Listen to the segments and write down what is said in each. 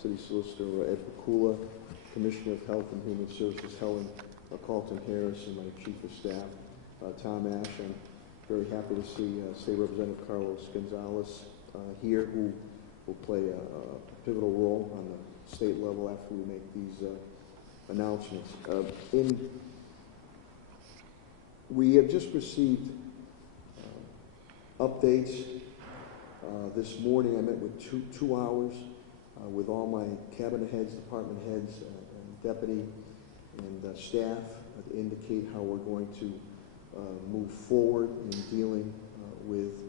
City Solicitor Ed Pakula, Commissioner of Health and Human Services Helen Carlton Harris, and my Chief of Staff Tom Ash. I'm very happy to see State Representative Carlos Gonzalez here, who will play a pivotal role on the state level after we make these announcements. We have just received updates. This morning I met with two hours with all my cabinet heads, department heads, and deputy and staff to indicate how we're going to move forward in dealing with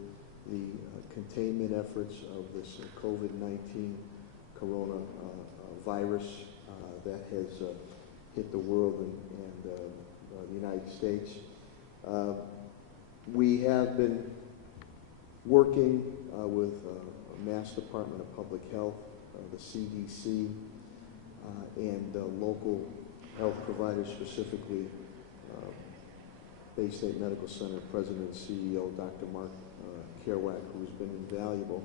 the containment efforts of this COVID-19 coronavirus that has hit the world and the United States. We have been working with Mass Department of Public Health, the CDC, and local health providers, specifically Bay State Medical Center President and CEO, Dr. Mark Kerouac, who's been invaluable.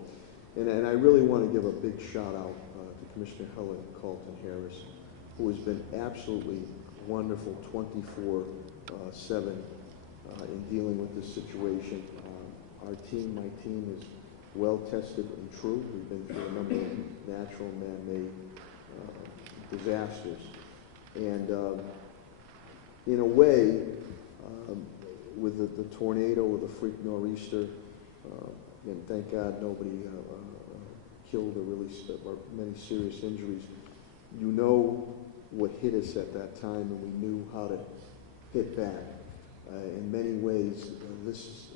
And I really want to give a big shout out to Commissioner Helen Carlton Harris, who has been absolutely wonderful 24/7 in dealing with this situation. My team is well tested and true. We've been through a number of natural and man-made disasters. And in a way, with the tornado, with the freak nor'easter, and thank God nobody killed or really or many serious injuries. You know what hit us at that time, and we knew how to hit back. In many ways, this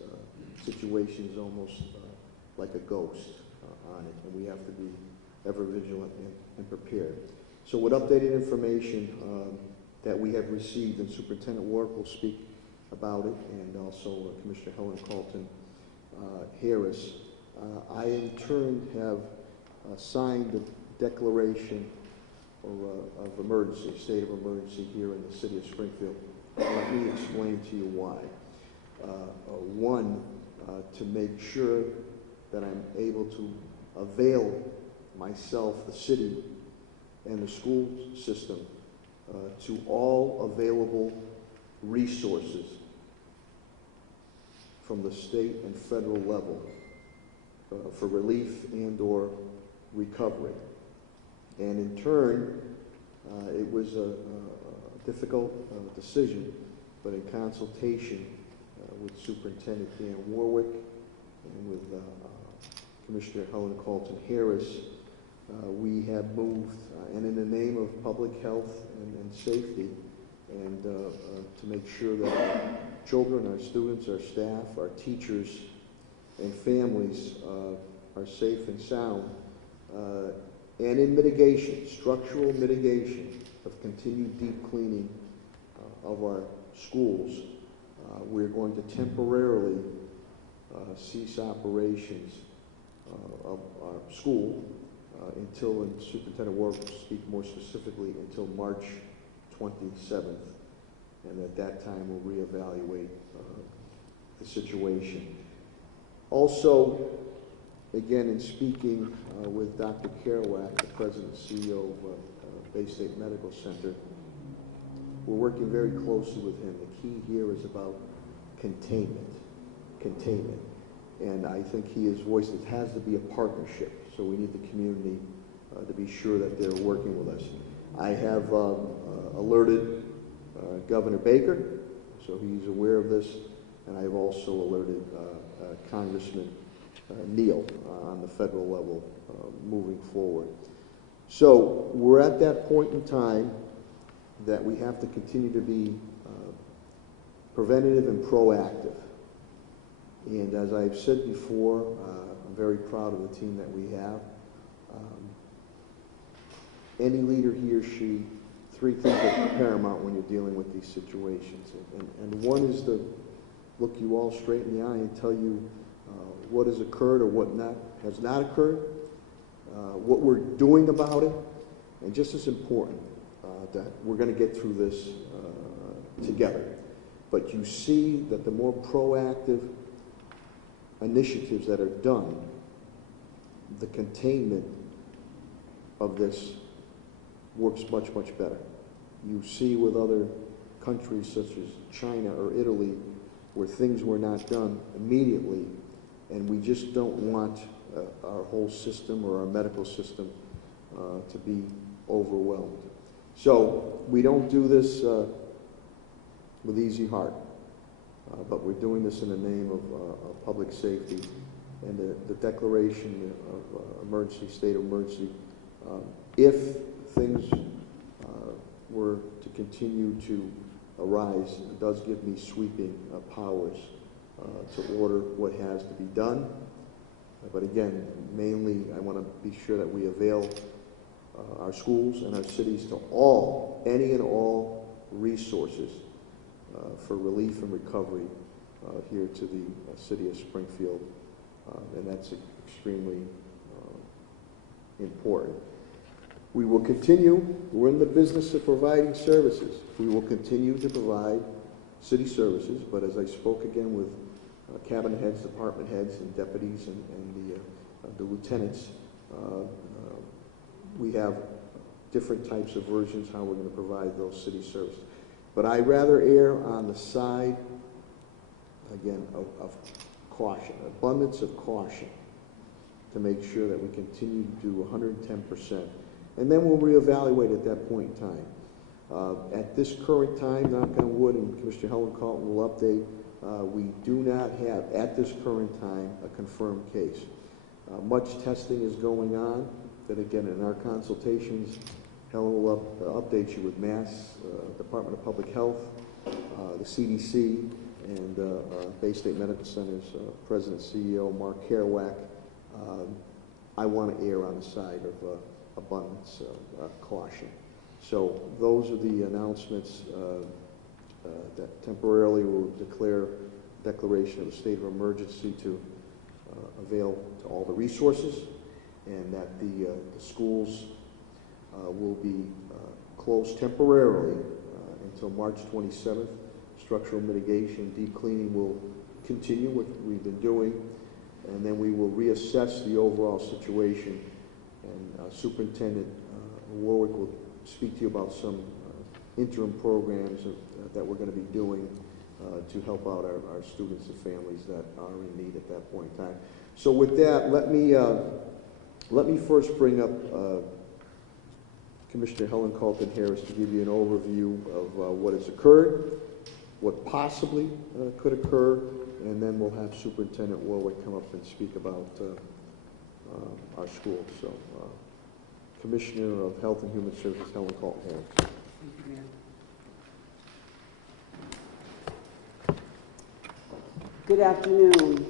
situation is almost like a ghost on it, and we have to be ever vigilant and prepared. So with updated information that we have received, and Superintendent Warwick will speak about it, and also Commissioner Helen Carlton Harris, I in turn have signed the declaration of emergency, state of emergency here in the City of Springfield. Let me explain to you why. One, to make sure that I'm able to avail myself, the city, and the school system to all available resources from the state and federal level for relief and or recovery. And in turn, it was a difficult decision, but in consultation with Superintendent Dan Warwick and with Commissioner Helen Carlton Harris, we have moved, and in the name of public health and safety, and to make sure that our children, our students, our staff, our teachers, and families are safe and sound, and in mitigation, structural mitigation of continued deep cleaning of our schools, we're going to temporarily cease operations of our school until, and Superintendent Warwick will speak more specifically, until March 27th. And at that time, we'll reevaluate the situation. Also, again, in speaking with Dr. Kerouac, the President and CEO of Bay State Medical Center, we're working very closely with him. The key here is about containment. And I think he has voiced it has to be a partnership. So we need the community to be sure that they're working with us. I have alerted Governor Baker, so he's aware of this, and I've also alerted Congressman Neal on the federal level moving forward. So we're at that point in time that we have to continue to be preventative and proactive. And as I've said before, I'm very proud of the team that we have. Any leader, he or she, three things are paramount when you're dealing with these situations. And one is to look you all straight in the eye and tell you what has occurred or what has not occurred, what we're doing about it, and just as important, that we're going to get through this together. But you see that the more proactive initiatives that are done, the containment of this works much, much better. You see with other countries such as China or Italy where things were not done immediately, and we just don't want our whole system or our medical system to be overwhelmed. So we don't do this with easy heart, but we're doing this in the name of public safety and the declaration of emergency, state of emergency. If things were to continue to arise, it does give me sweeping powers to order what has to be done. But again, mainly I want to be sure that we avail our schools and our cities to any and all resources for relief and recovery here to the city of Springfield, and that's extremely important. We will continue, we're in the business of providing services. We will continue to provide city services, but as I spoke again with cabinet heads, department heads, and deputies, and the lieutenants, we have different types of versions how we're going to provide those city services. But I rather err on the side, again, of caution, abundance of caution, to make sure that we continue to do 110%. And then we'll reevaluate at that point in time. At this current time, knock on wood, and Commissioner Helen Carlton will update, we do not have, at this current time, a confirmed case. Much testing is going on, that again, in our consultations, Helen will update you with Mass, Department of Public Health, the CDC, and Bay State Medical Center's President and CEO, Mark Kerouac. I want to err on the side of abundance, caution. So those are the announcements that temporarily will declare declaration of a state of emergency to avail to all the resources, and that the schools will be closed temporarily until March 27th. Structural mitigation, deep cleaning will continue, what we've been doing, and then we will reassess the overall situation. And Superintendent Warwick will speak to you about some interim programs that we're going to be doing to help out our students and families that are in need at that point in time. So with that, let me first bring up Commissioner Helen Carlton Harris to give you an overview of what has occurred, what possibly could occur, and then we'll have Superintendent Warwick come up and speak about our schools. So, Commissioner of Health and Human Services, Helen Carlton Harris. Thank you, Mayor. Good afternoon.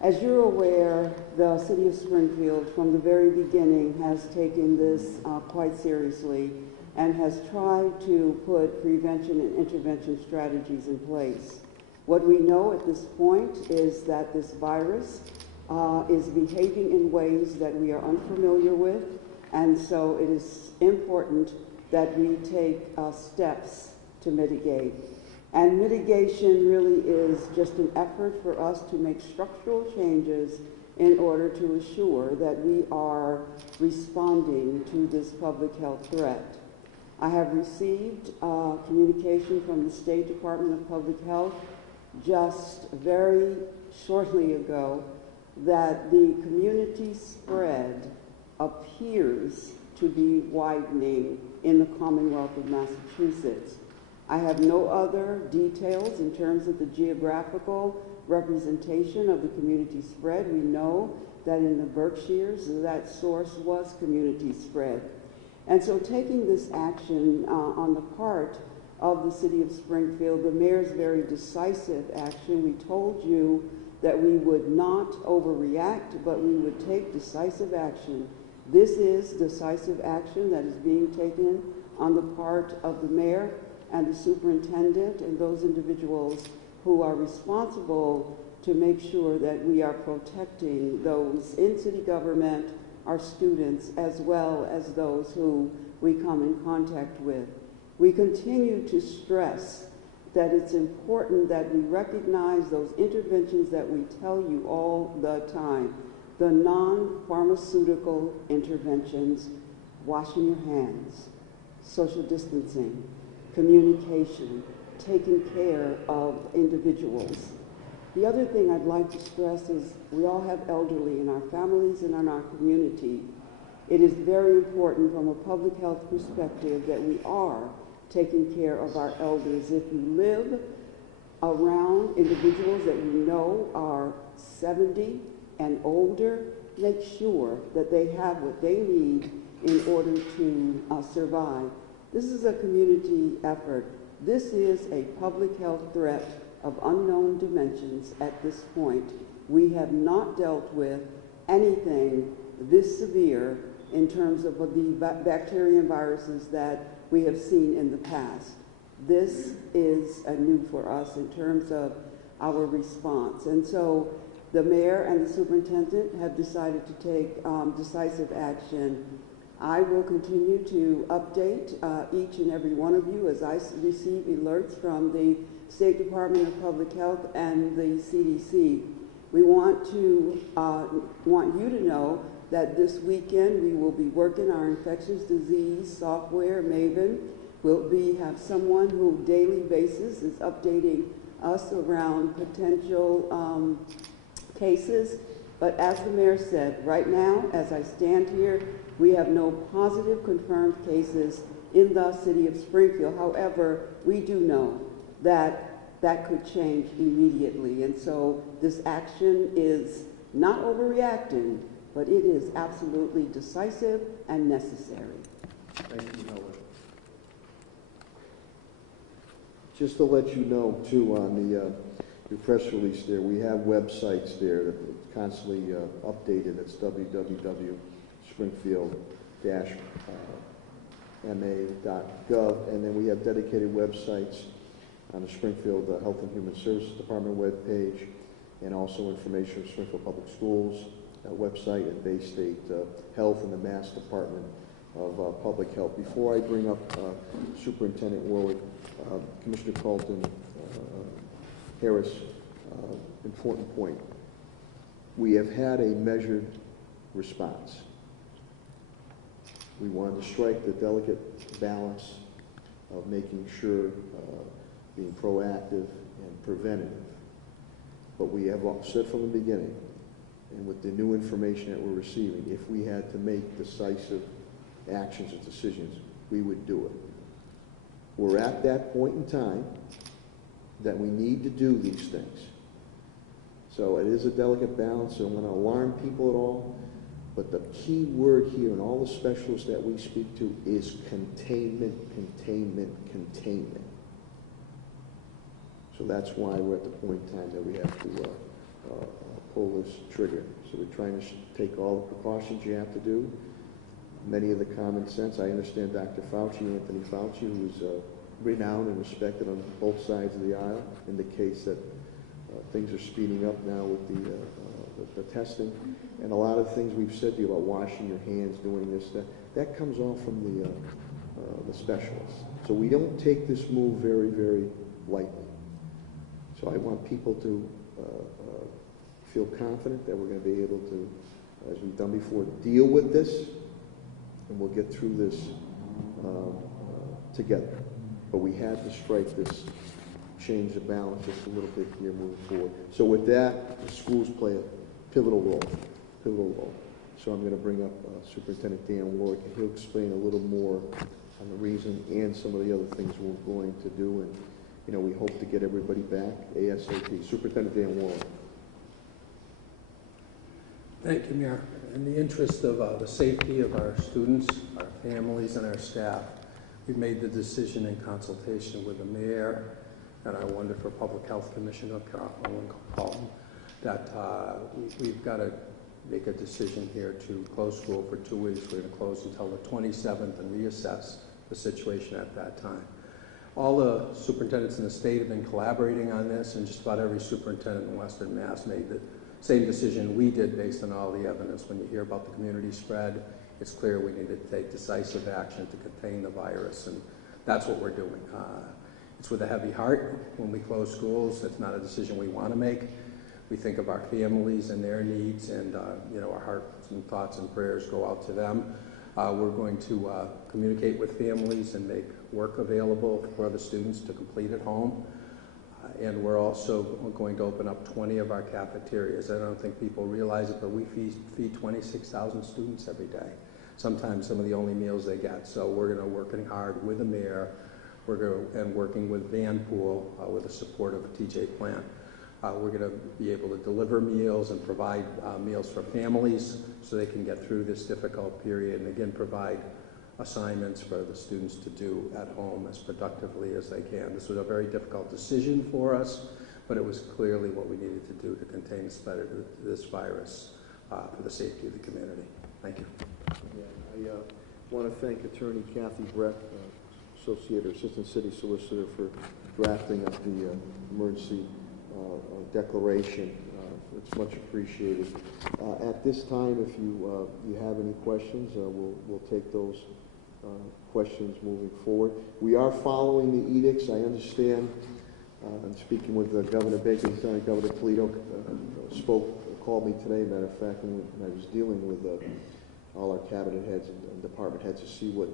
As you're aware, the City of Springfield, from the very beginning, has taken this quite seriously and has tried to put prevention and intervention strategies in place. What we know at this point is that this virus is behaving in ways that we are unfamiliar with, and so it is important that we take steps to mitigate. And mitigation really is just an effort for us to make structural changes in order to assure that we are responding to this public health threat. I have received communication from the State Department of Public Health just very shortly ago that the community spread appears to be widening in the Commonwealth of Massachusetts. I have no other details in terms of the geographical representation of the community spread. We know that in the Berkshires, that source was community spread. And so taking this action on the part of the City of Springfield, the mayor's very decisive action, we told you that we would not overreact, but we would take decisive action. This is decisive action that is being taken on the part of the mayor and the superintendent and those individuals who are responsible to make sure that we are protecting those in city government, our students, as well as those who we come in contact with. We continue to stress that it's important that we recognize those interventions that we tell you all the time, the non-pharmaceutical interventions, washing your hands, social distancing, communication, taking care of individuals. The other thing I'd like to stress is we all have elderly in our families and in our community. It is very important from a public health perspective that we are taking care of our elders. If you live around individuals that you know are 70 and older, make sure that they have what they need in order to survive. This is a community effort. This is a public health threat of unknown dimensions at this point. We have not dealt with anything this severe in terms of the bacteria and viruses that we have seen in the past. This is new for us in terms of our response. And so the mayor and the superintendent have decided to take decisive action. I will continue to update each and every one of you as I receive alerts from the State Department of Public Health and the CDC. We want you to know that this weekend we will be working our infectious disease software, Maven. We'll have someone who daily basis is updating us around potential cases. But as the mayor said, right now, as I stand here, we have no positive confirmed cases in the city of Springfield. However, we do know that that could change immediately. And so this action is not overreacting, but it is absolutely decisive and necessary. Thank you, Helen. Just to let you know, too, on your press release there, we have websites there that are constantly updated. It's www.springfield-ma.gov, and then we have dedicated websites on the Springfield Health and Human Services Department webpage, and also information from Springfield Public Schools website and Bay State Health and the Mass Department of Public Health. Before I bring up Superintendent Warwick, Commissioner Carlton, Harris, important point. We have had a measured response. We wanted to strike the delicate balance of making sure being proactive and preventative. But we have said from the beginning, and with the new information that we're receiving, if we had to make decisive actions and decisions, we would do it. We're at that point in time that we need to do these things. So it is a delicate balance. I don't want to alarm people at all, but the key word here and all the specialists that we speak to is containment, containment, containment. So that's why we're at the point in time that we have to pull this trigger. So we're trying to take all the precautions you have to do, many of the common sense. I understand Dr. Fauci, Anthony Fauci, who's renowned and respected on both sides of the aisle, indicates that things are speeding up now with the testing. And a lot of things we've said to you about washing your hands, doing this, that comes all from the specialists. So we don't take this move very, very lightly. So I want people to feel confident that we're going to be able to, as we've done before, deal with this, and we'll get through this together. But we had to strike this, change the balance just a little bit here moving forward. So with that, the schools play a pivotal role. So I'm going to bring up Superintendent Dan Warwick, and he'll explain a little more on the reason and some of the other things we're going to do. And we hope to get everybody back ASAP. Superintendent Dan Warwick. Thank you, Mayor. In the interest of the safety of our students, our families, and our staff, we've made the decision in consultation with the mayor and our wonderful Public Health Commissioner, Carlton, that we've got to make a decision here to close school for 2 weeks. We're going to close until the 27th and reassess the situation at that time. All the superintendents in the state have been collaborating on this, and just about every superintendent in Western Mass made the same decision we did based on all the evidence. When you hear about the community spread, it's clear we need to take decisive action to contain the virus, and that's what we're doing. It's with a heavy heart when we close schools. It's not a decision we want to make. We think of our families and their needs, and our hearts and thoughts and prayers go out to them. We're going to communicate with families and make work available for the students to complete at home. And we're also going to open up 20 of our cafeterias. I don't think people realize it, but we feed 26,000 students every day. Sometimes some of the only meals they get. So we're going to working hard with the mayor. And working with Vanpool with the support of a TJ plant. We're going to be able to deliver meals and provide meals for families so they can get through this difficult period, and again provide assignments for the students to do at home as productively as they can. This was a very difficult decision for us, but it was clearly what we needed to do to contain the spread of this virus for the safety of the community. Thank you. Yeah, I want to thank Attorney Kathy Brett, Assistant City Solicitor, for drafting up the emergency declaration. It's much appreciated. At this time, if you have any questions, we'll take those questions moving forward. We are following the edicts. I understand. I'm speaking with Governor Baker. Governor Polito called me today, matter of fact, and I was dealing with all our cabinet heads and department heads to see what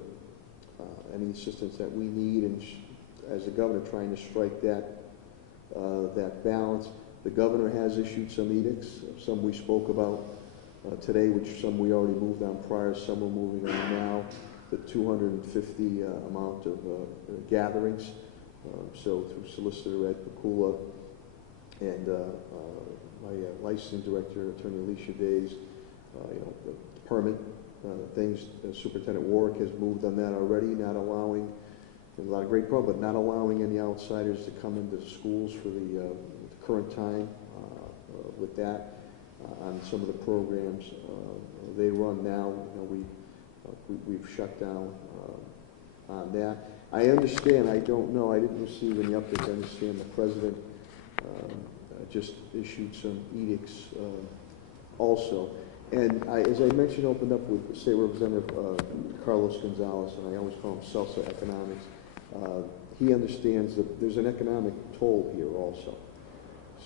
any assistance that we need, and as the governor trying to strike that balance. The governor has issued some edicts, some we spoke about today, which some we already moved on prior, some we're moving on now, the 250 amount of gatherings. So through Solicitor Ed Pakula and my licensing director, Attorney Alicia Days, the permit things, Superintendent Warwick has moved on that already, not allowing, a lot of great problem, but not allowing any outsiders to come into schools for the current time with that. On some of the programs they run now, we've shut down on that. I understand, I don't know, I didn't receive any updates. I understand the President just issued some edicts also. And as I mentioned, opened up with State Representative Carlos Gonzalez, and I always call him Salsa Economics. He understands that there's an economic toll here also.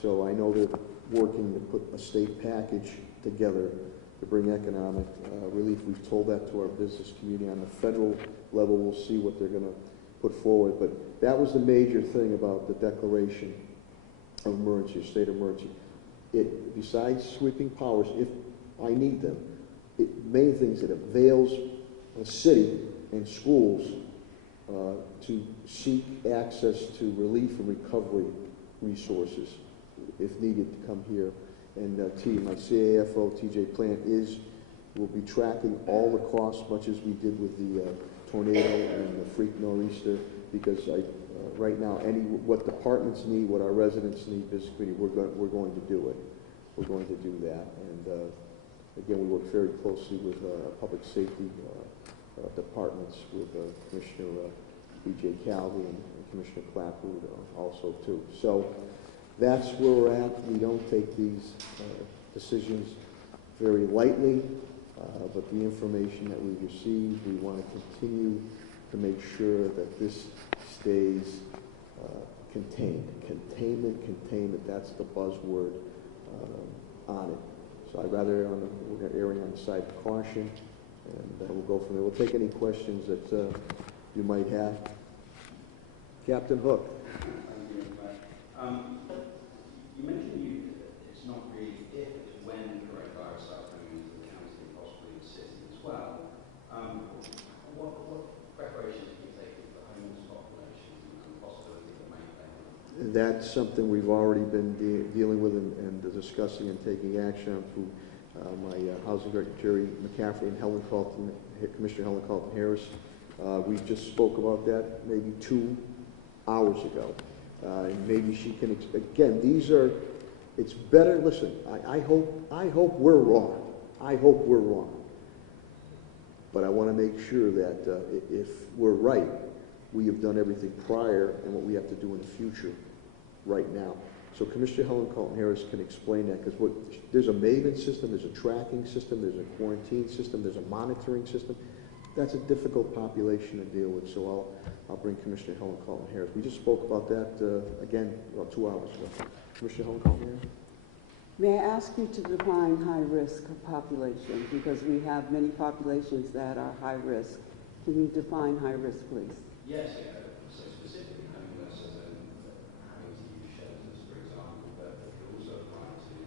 So I know they're working to put a state package together to bring economic relief. We've told that to our business community. On the federal level, we'll see what they're going to put forward. But that was the major thing about the declaration of emergency, state of emergency. Besides sweeping powers, if I need them, main things, it avails a city and schools to seek access to relief and recovery resources if needed to come here. And my CAFO, TJ Plant, will be tracking all the costs, much as we did with the tornado and the freak nor'easter, because right now, what departments need, what our residents need, business community, we're going to do it. We're going to do that. And again, we work very closely with public safety departments, with Commissioner B.J. Calvi and Commissioner Clapwood also too. So that's where we're at. We don't take these decisions very lightly, but the information that we receive, we want to continue to make sure that this stays contained. Containment, that's the buzzword on it. So I'd rather we're erring on the side of caution, and we'll go from there. We'll take any questions that you might have. Captain Hook. You mentioned it's not really if, it's when coronavirus starts coming into the county and possibly the city as well. What preparations are you taking for homeless populations and the possibility of maintaining? That's something we've already been dealing with and discussing and taking action on through my Housing Director Jerry McCaffrey and Commissioner Helen Carlton Harris. We just spoke about that maybe 2 hours ago. And maybe she can, again, it's better, listen, I hope we're wrong. I hope we're wrong. But I want to make sure that if we're right, we have done everything prior and what we have to do in the future right now. So Commissioner Helen Carlton Harris can explain that, because there's a Maven system, there's a tracking system, there's a quarantine system, there's a monitoring system. That's a difficult population to deal with, so I'll bring Commissioner Helen Carlton Harris. We just spoke about that again about 2 hours ago. Commissioner Helen Carlton Harris. May I ask you to define high-risk population, because we have many populations that are high risk. Can you define high risk, please? Yes, yeah. So specifically homeless and then having to use shelters, for example, but it could also apply to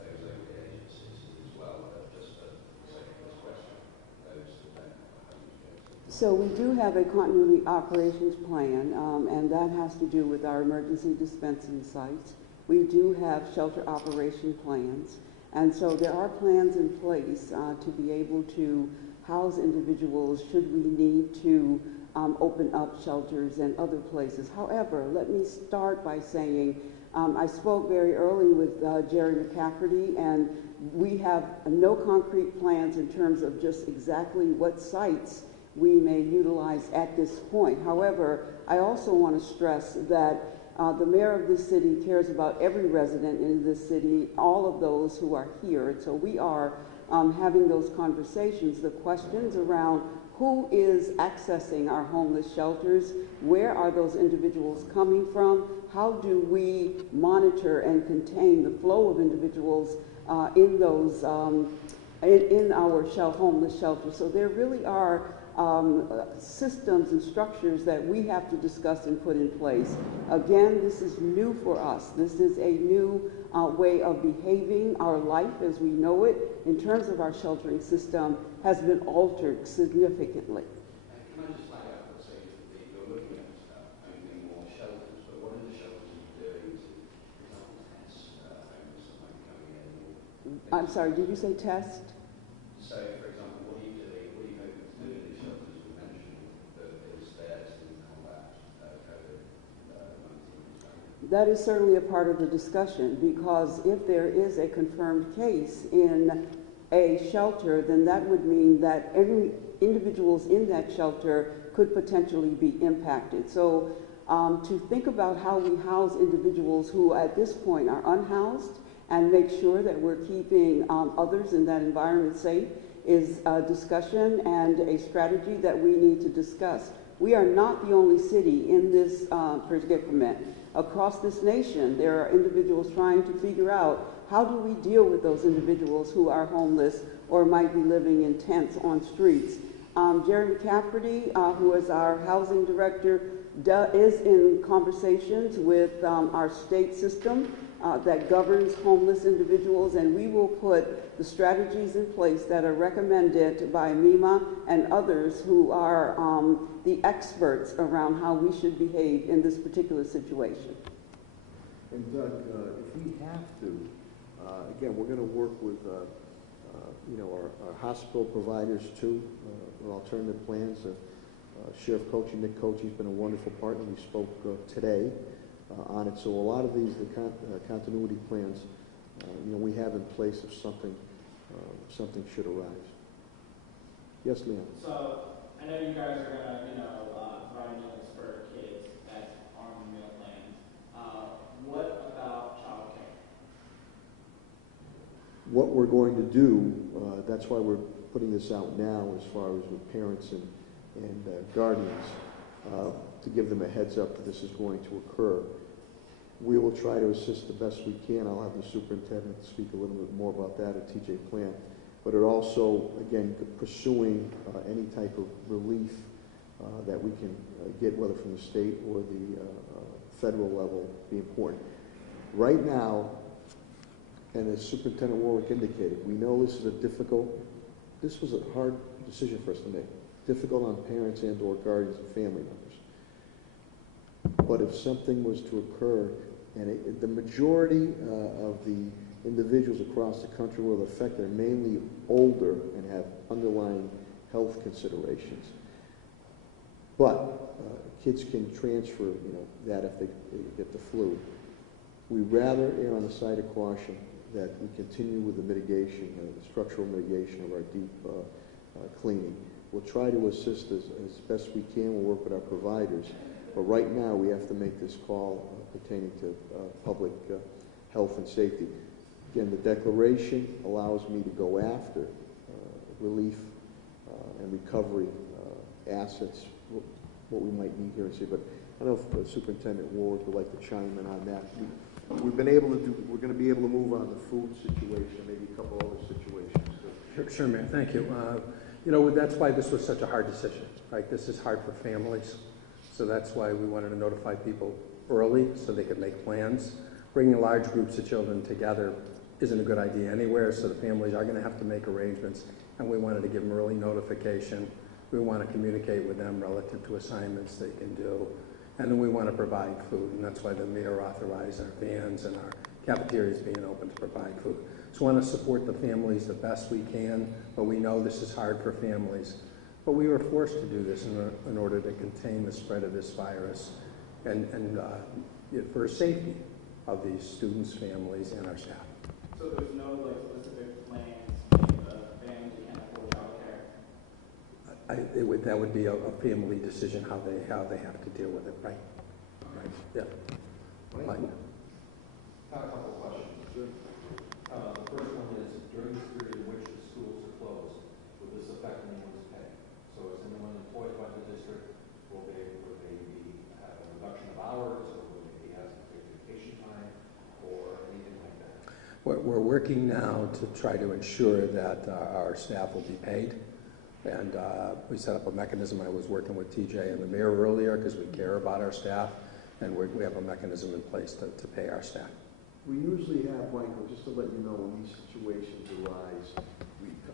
those over the age of 60 as well, but just for the sake of this question, those that don't have homeless shelters. So we do have a continuity operations plan, and that has to do with our emergency dispensing sites. We do have shelter operation plans, and so there are plans in place to be able to house individuals should we need to open up shelters and other places. However, let me start by saying I spoke very early with Jerry McCafferty, and we have no concrete plans in terms of just exactly what sites we may utilize at this point. However, I also want to stress that the mayor of this city cares about every resident in this city, all of those who are here. And so we are having those conversations, the questions around who is accessing our homeless shelters, where are those individuals coming from, how do we monitor and contain the flow of individuals in those in our homeless shelters. So there really are systems and structures that we have to discuss and put in place. Again, this is new for us. This is a new way of behaving. Our life as we know it, in terms of our sheltering system, has been altered significantly. Can I just flag up, so you're looking at opening more shelters, but what are the shelters doing to, for example, test homeless that might be coming in? I'm sorry, did you say test? So, for example, what are you doing? What are you hoping to do in these shelters? We mentioned that it was there to combat COVID-19. That is certainly a part of the discussion, because if there is a confirmed case in a shelter, then that would mean that every individuals in that shelter could potentially be impacted. So to think about how we house individuals who at this point are unhoused and make sure that we're keeping others in that environment safe is a discussion and a strategy that we need to discuss. We are not the only city in this predicament. Across this nation, there are individuals trying to figure out how do we deal with those individuals who are homeless or might be living in tents on streets. Jerry McCafferty, who is our housing director, is in conversations with our state system that governs homeless individuals, and we will put the strategies in place that are recommended by MEMA and others who are the experts around how we should behave in this particular situation. And Doug, if we have to, again, we're going to work with our hospital providers too, with alternative plans. Sheriff Coachy, Nick Coachy's been a wonderful partner. We spoke today on it. So a lot of these, the continuity plans, we have in place if something should arise. Yes, Leon. So I know you guys are gonna, provide meals for kids. That's on the meal plan. What about childcare? What we're going to do, that's why we're putting this out now as far as with parents and guardians, to give them a heads up that this is going to occur. We will try to assist the best we can. I'll have the superintendent speak a little bit more about that at TJ Plant. But it also, again, pursuing any type of relief that we can get, whether from the state or the federal level, be important. Right now, and as Superintendent Warwick indicated, we know this was a hard decision for us to make. Difficult on parents and or guardians and family members. But if something was to occur, and the majority of the individuals across the country will affect are mainly older and have underlying health considerations. But kids can transfer, that if they get the flu. We'd rather err on the side of caution that we continue with the mitigation, the structural mitigation of our deep cleaning. We'll try to assist as best we can. We'll work with our providers. But right now, we have to make this call pertaining to public health and safety. Again, the declaration allows me to go after relief and recovery assets, what we might need here and see. But I don't know if Superintendent Ward would like to chime in on that. we're going to be able to move on the food situation, maybe a couple other situations too. Sure, Mayor, thank you. You know, that's why this was such a hard decision, right? This is hard for families, so that's why we wanted to notify people early so they could make plans. Bringing large groups of children together isn't a good idea anywhere, so the families are going to have to make arrangements, and we wanted to give them early notification. We want to communicate with them relative to assignments they can do, and then we want to provide food, and that's why the mayor authorized our vans and our cafeterias being open to provide food. So we want to support the families the best we can, but we know this is hard for families. But we were forced to do this in order to contain the spread of this virus and for safety of these students, families, and our staff. So there's no like specific plans to make the families who can't afford childcare? That would be a family decision how they have to deal with it, right? Right. Yeah. Mike? I have a couple of questions. Sure. The first one is, during this period in which the schools are closed, will this affect anyone's pay? So is anyone employed by the district? Will they have a reduction of hours, or will they be asked to take vacation time, or anything like that? We're working now to try to ensure that our staff will be paid. And we set up a mechanism. I was working with TJ and the mayor earlier because we care about our staff, and we have a mechanism in place to pay our staff. We usually have, Michael, just to let you know, when these situations arise,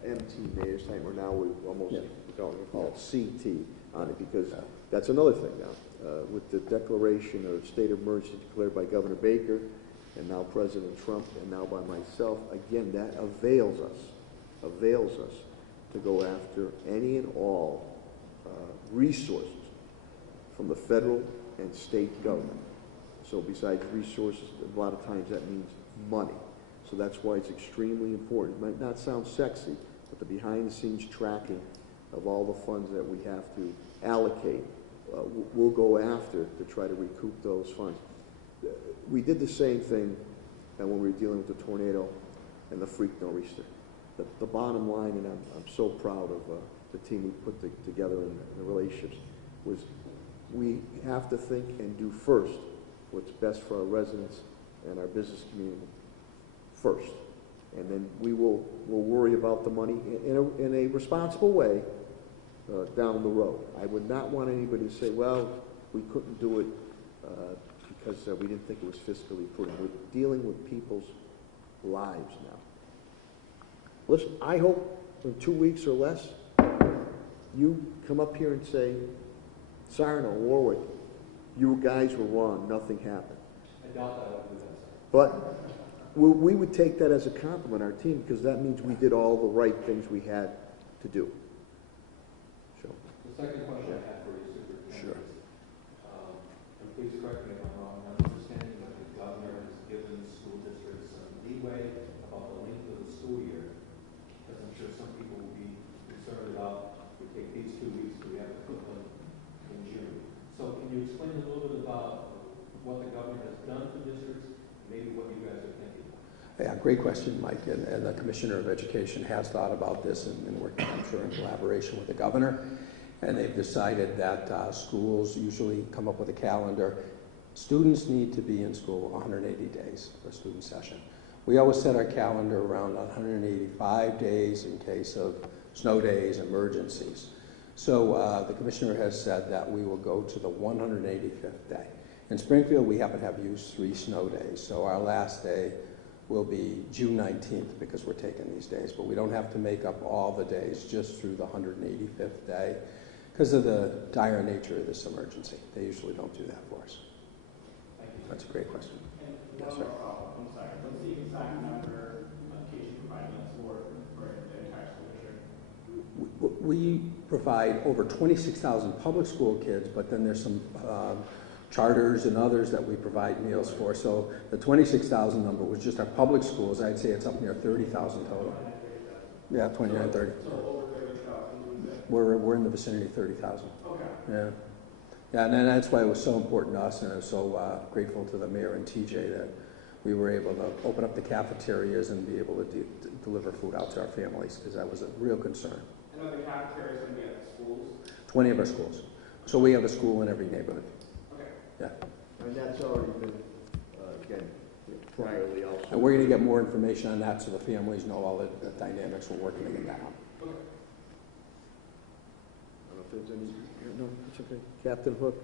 MT Mayor's time, or now we're almost going to call it CT on it, because that's another thing now. With the declaration of state of emergency declared by Governor Baker, and now President Trump, and now by myself, again, that avails us to go after any and all resources from the federal and state government. So besides resources, a lot of times that means money. So that's why it's extremely important. It might not sound sexy, but the behind-the-scenes tracking of all the funds that we have to allocate, we'll go after to try to recoup those funds. We did the same thing when we were dealing with the tornado and the freak nor'easter. The bottom line, and I'm so proud of the team we put together and the relationships, was we have to think and do first what's best for our residents and our business community first. And then we'll worry about the money in a responsible way down the road. I would not want anybody to say, well, we couldn't do it because we didn't think it was fiscally prudent. We're dealing with people's lives now. Listen, I hope in 2 weeks or less, you come up here and say, Sarno, Warwick, you guys were wrong, nothing happened. I doubt that I would do that, sir. But we would take that as a compliment, our team, because that means we did all the right things we had to do. So. The second question I had for you, Superintendent, Sure. and please correct me if I'm wrong, I'm understanding that the governor has given school districts some leeway about the length of the school year, because I'm sure some people will be concerned about, we take these 2 weeks, do we have to put them in June? So can you explain a little bit about what the governor has done for districts, and maybe what you guys are thinking about? Yeah, great question, Mike. And the Commissioner of Education has thought about this and working, I'm sure, in collaboration with the governor. And they've decided that schools usually come up with a calendar. Students need to be in school 180 days for a student session. We always set our calendar around 185 days in case of snow days, emergencies. So the Commissioner has said that we will go to the 185th day. In Springfield, we happen to have used 3 snow days, so our last day will be June 19th because we're taking these days, but we don't have to make up all the days just through the 185th day because of the dire nature of this emergency. They usually don't do that for us. Thank you. That's a great question. And Yes, one sir. more follow-up, I'm sorry. What's the exact number of education provided for the entire school district? We provide over 26,000 public school kids, but then there's some charters and others that we provide meals for. So the 26,000 number was just our public schools. I'd say it's up near 30,000 total. Yeah, 29, 30. So over 30,000. We're in the vicinity of 30,000. Okay. Yeah. Yeah, and that's why it was so important to us, and I'm so grateful to the mayor and TJ that we were able to open up the cafeterias and be able to deliver food out to our families, because that was a real concern. And are the cafeterias going to be at the schools? 20 of our schools. So we have a school in every neighborhood. Okay. Yeah. And that's already been, again, priorly also. And we're going to get more information on that so the families know all the dynamics we're working to get that out. I don't know if there's any, no, it's okay. Captain Hook.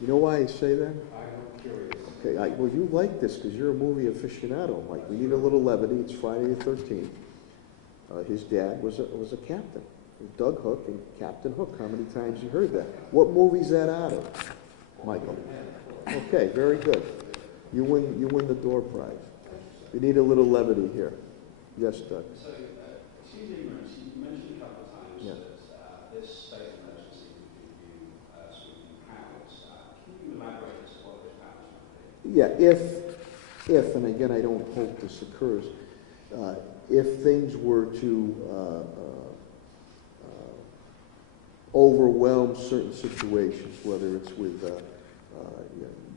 You know why I say that? I'm curious. Okay, well, you like this because you're a movie aficionado, Mike. We need a little levity. It's Friday the 13th. His dad was a captain. Doug Hook and Captain Hook. How many times you heard that? What movie's that out of, Michael? Okay, very good. You win the door prize. You need a little levity here. Yes, Doug. So, excuse me, you mentioned a couple of times Yeah. that this state of emergency would give you sweeping powers. Can you elaborate as to what those powers might be? Yeah, if, and again, I don't hope this occurs, if things were to overwhelm certain situations, whether it's with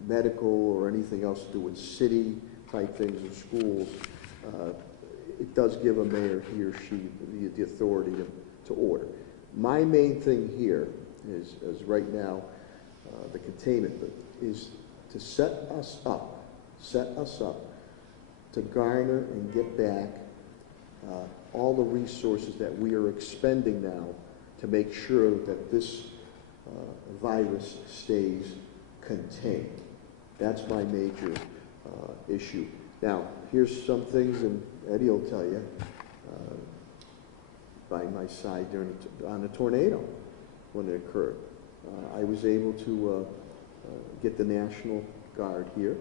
medical or anything else to do with city type things or schools, it does give a mayor, he or she, the authority to order. My main thing here is right now, the containment, is to set us up to garner and get back all the resources that we are expending now to make sure that this virus stays contained. That's my major issue. Now, here's some things, and Eddie will tell you, by my side on a tornado when it occurred. I was able to get the National Guard here,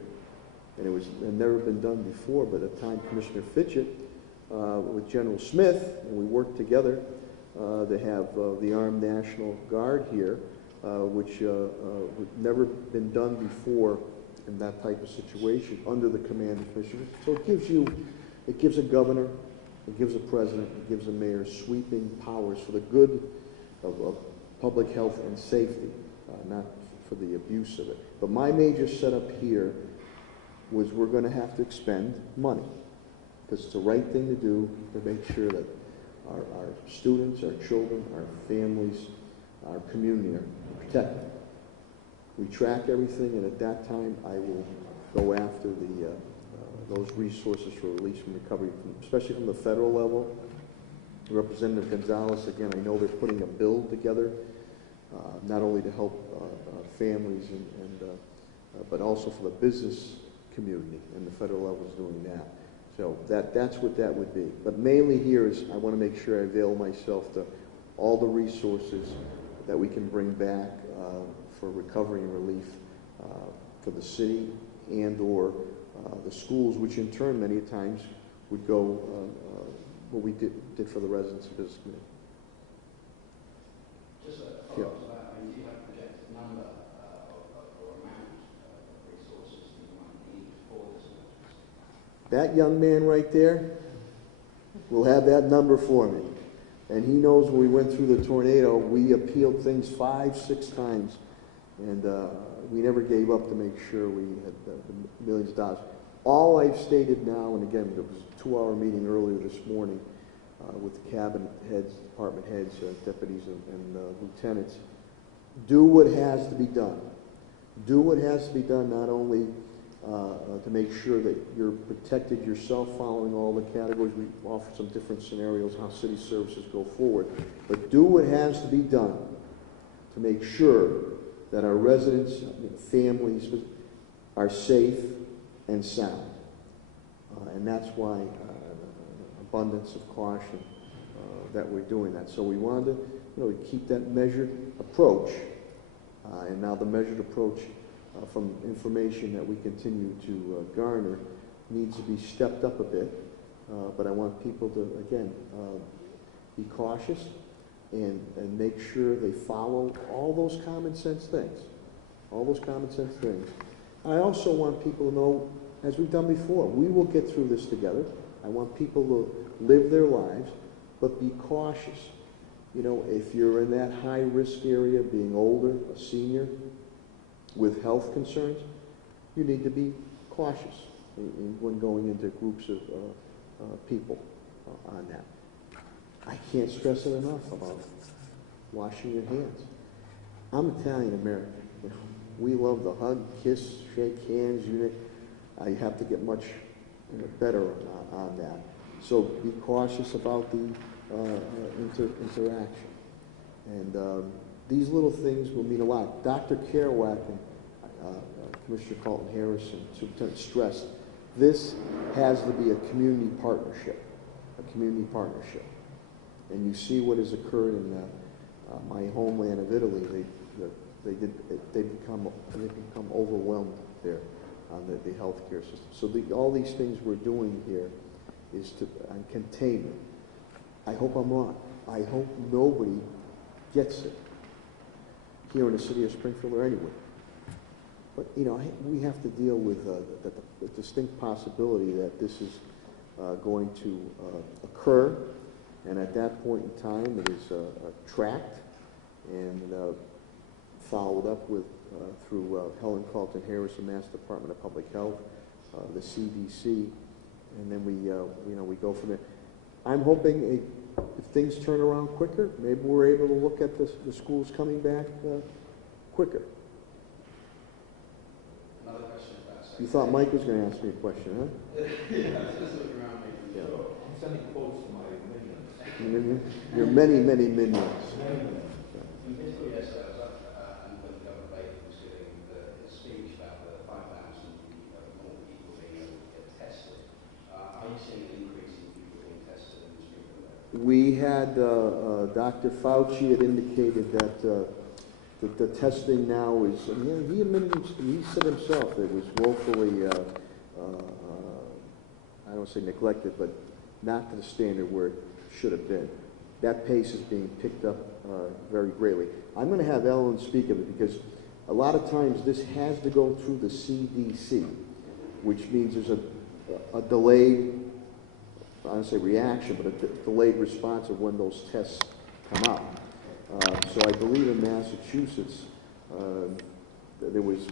and it had never been done before, but at the time Commissioner Fitchett with General Smith, and we worked together to have the Armed National Guard here, which had never been done before in that type of situation under the command of commissioners. So it gives a governor, it gives a president, it gives a mayor sweeping powers for the good of public health and safety, not for the abuse of it. But my major setup here was we're going to have to expend money because it's the right thing to do to make sure that our students, our children, our families, our community are protected. We track everything, and at that time, I will go after those resources for release from recovery, especially from the federal level. Representative Gonzalez, again, I know they're putting a bill together, not only to help families but also for the business community, and the federal level is doing that. So that's what that would be. But mainly here is I want to make sure I avail myself to all the resources that we can bring back for recovery and relief for the city and or the schools, which in turn many times would go what we did for the residents of business community. Just a follow-up to that, I mean, do you have a projected number or amount of resources that you might need for this emergency? That young man right there will have that number for me. And he knows when we went through the tornado, we appealed things 5, 6 times. And we never gave up to make sure we had the millions of dollars. All I've stated now, and again, there was a 2-hour meeting earlier this morning with the cabinet heads, department heads, deputies, and lieutenants. Do what has to be done. Do what has to be done, not only to make sure that you're protected yourself following all the categories. We offer some different scenarios how city services go forward. But do what has to be done to make sure that our residents, families are safe and sound. And that's why abundance of caution that we're doing that. So we wanted to keep that measured approach. And now the measured approach from information that we continue to garner needs to be stepped up a bit. But I want people to, again, be cautious and make sure they follow all those common sense things. All those common sense things. I also want people to know, as we've done before, we will get through this together. I want people to live their lives, but be cautious. If you're in that high-risk area, being older, a senior, with health concerns, you need to be cautious when going into groups of people on that. I can't stress it enough about washing your hands. I'm Italian American. We love the hug, kiss, shake hands, I have to get much better on that. So be cautious about the interaction. And these little things will mean a lot. Dr. Kerouac and Commissioner Carlton Harrison, Superintendent, stressed this has to be a community partnership, And you see what has occurred in my homeland of Italy. They become overwhelmed there on the healthcare system. So all these things we're doing here is on containment. I hope I'm wrong. I hope nobody gets it here in the city of Springfield or anywhere. But, we have to deal with the distinct possibility that this is going to occur, and at that point in time it is tracked and followed up with through Helen Carlton Harrison, Mass Department of Public Health, the CDC, and then we go from there. I'm hoping if things turn around quicker, maybe we're able to look at the schools coming back quicker. Another question about You thought Mike was going to ask me a question, huh? yeah, just looking around making Yeah. sure. I'm sending quotes to my minions. Your many, many minions. In fiscal year, so I was up, and when Governor Baker was giving his speech about the 5,000 more people being able to get tested, are you seeing an increase in people being tested in the Springfield area? We had Dr. Fauci had indicated that the testing now is, he admitted, he said himself it was woefully, I don't say neglected, but not to the standard where it should have been. That pace is being picked up very greatly. I'm going to have Ellen speak of it because a lot of times this has to go through the CDC, which means there's a delayed, I don't say reaction, but a delayed response of when those tests come out. So I believe in Massachusetts, there was,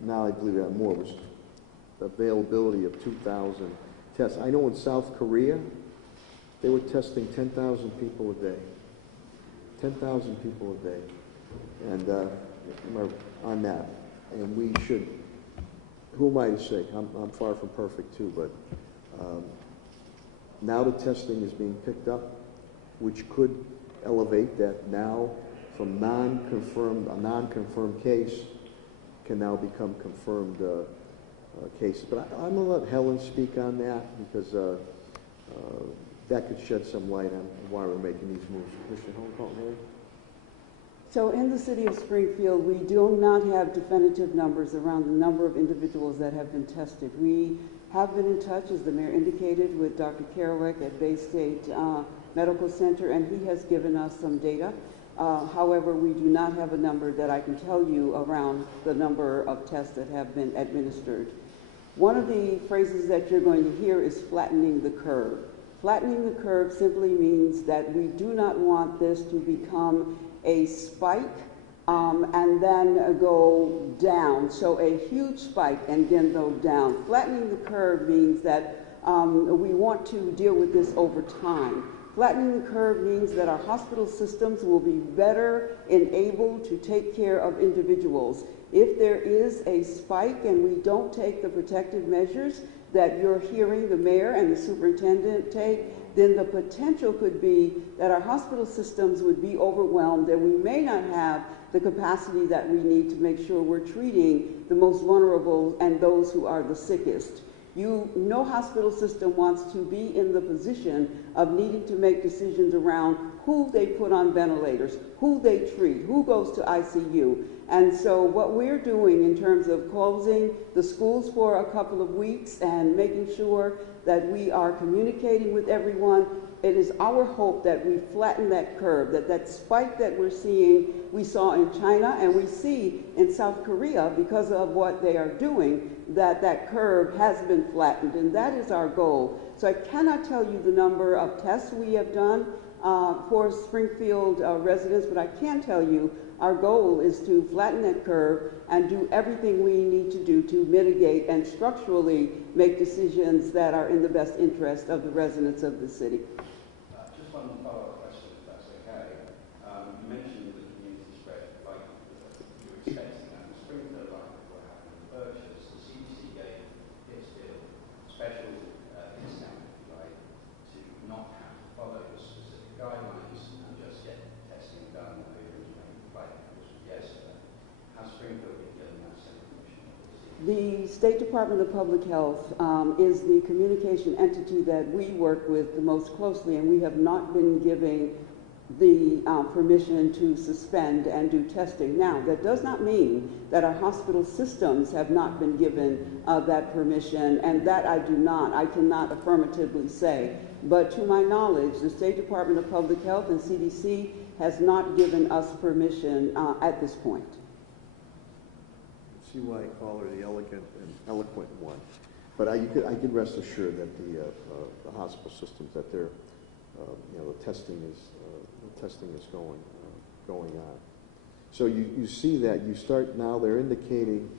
now I believe that more, was availability of 2,000 tests. I know in South Korea, they were testing 10,000 people a day. 10,000 people a day. And on that. And we should, who am I to say? I'm far from perfect too, but now the testing is being picked up, which could elevate that now from a non-confirmed case can now become confirmed cases. But I'm going to let Helen speak on that because that could shed some light on why we're making these moves. Commissioner Holcomb. So in the city of Springfield, we do not have definitive numbers around the number of individuals that have been tested. We have been in touch, as the mayor indicated, with Dr. Kerouac at Bay State Medical Center, and he has given us some data. However, we do not have a number that I can tell you around the number of tests that have been administered. One of the phrases that you're going to hear is flattening the curve. Flattening the curve simply means that we do not want this to become a spike and then go down. So a huge spike and then go down. Flattening the curve means that we want to deal with this over time. Flattening the curve means that our hospital systems will be better enabled to take care of individuals. If there is a spike and we don't take the protective measures that you're hearing the mayor and the superintendent take, then the potential could be that our hospital systems would be overwhelmed and we may not have the capacity that we need to make sure we're treating the most vulnerable and those who are the sickest. No hospital system wants to be in the position of needing to make decisions around who they put on ventilators, who they treat, who goes to ICU. And so what we're doing in terms of closing the schools for a couple of weeks and making sure that we are communicating with everyone, it is our hope that we flatten that curve, that spike that we're seeing, we saw in China and we see in South Korea because of what they are doing, that curve has been flattened, and that is our goal. So I cannot tell you the number of tests we have done for Springfield residents, but I can tell you our goal is to flatten that curve and do everything we need to do to mitigate and structurally make decisions that are in the best interest of the residents of the city. Just one follow-up question, if that's okay. You mentioned the community spread, like you were expecting that in Springfield, like what happened in Berkshire. The CDC gave The State Department of Public Health is the communication entity that we work with the most closely, and we have not been giving the permission to suspend and do testing. Now, that does not mean that our hospital systems have not been given that permission, and that I cannot affirmatively say. But to my knowledge, the State Department of Public Health and CDC has not given us permission at this point. See why I call her the elegant and eloquent one. But you could rest assured that the hospital systems, that they're, the testing is going on. So you see that you start now. They're indicating,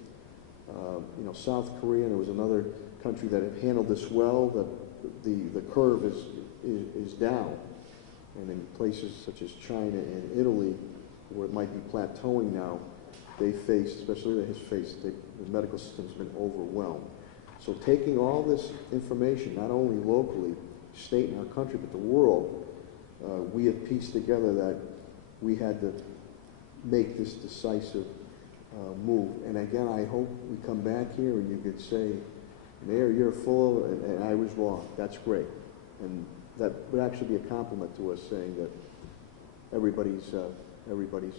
South Korea, and there was another country that had handled this well. That the curve is down, and in places such as China and Italy, where it might be plateauing now, they faced, especially the medical system's been overwhelmed. So taking all this information, not only locally, state and our country, but the world, we have pieced together that we had to make this decisive move. And again, I hope we come back here and you could say, Mayor, you're full, and I was wrong. That's great. And that would actually be a compliment to us, saying that everybody's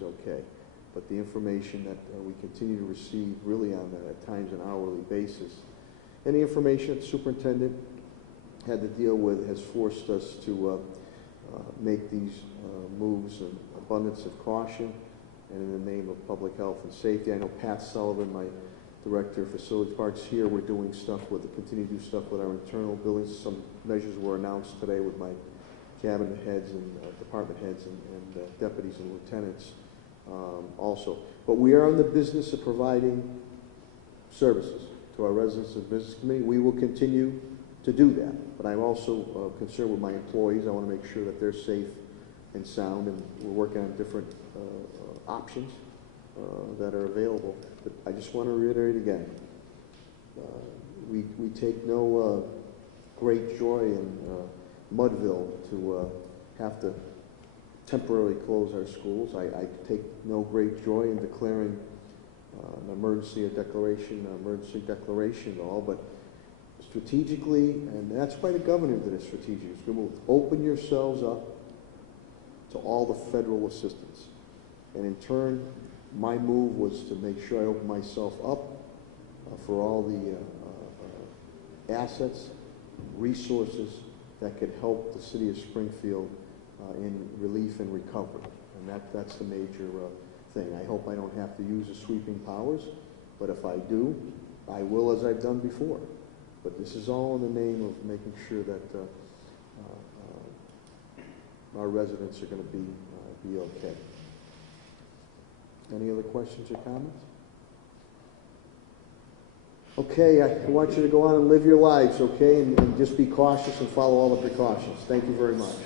okay. But the information that we continue to receive really on at times an hourly basis, and the information that the superintendent had to deal with has forced us to make these moves in abundance of caution and in the name of public health and safety. I know Pat Sullivan, my Director of Facilities Parks, here. We're doing stuff continue to do stuff with our internal buildings. Some measures were announced today with my cabinet heads and department heads and deputies and lieutenants also. But we are in the business of providing services to our residents and business community. We will continue to do that. But I'm also concerned with my employees. I want to make sure that they're safe and sound, and we're working on different options that are available. But I just want to reiterate again, we take no great joy in Mudville to have to temporarily close our schools. I take no great joy in declaring an emergency declaration at all, but strategically, and that's why the governor did it strategically. It's going to open yourselves up to all the federal assistance. And in turn, my move was to make sure I opened myself up for all the assets, resources that could help the city of Springfield in relief and recovery. And that's the major thing. I hope I don't have to use the sweeping powers, but if I do, I will, as I've done before. But this is all in the name of making sure that our residents are going to be okay. Any other questions or comments? Okay, I want you to go on and live your lives, okay? And just be cautious and follow all the precautions. Thank you very much.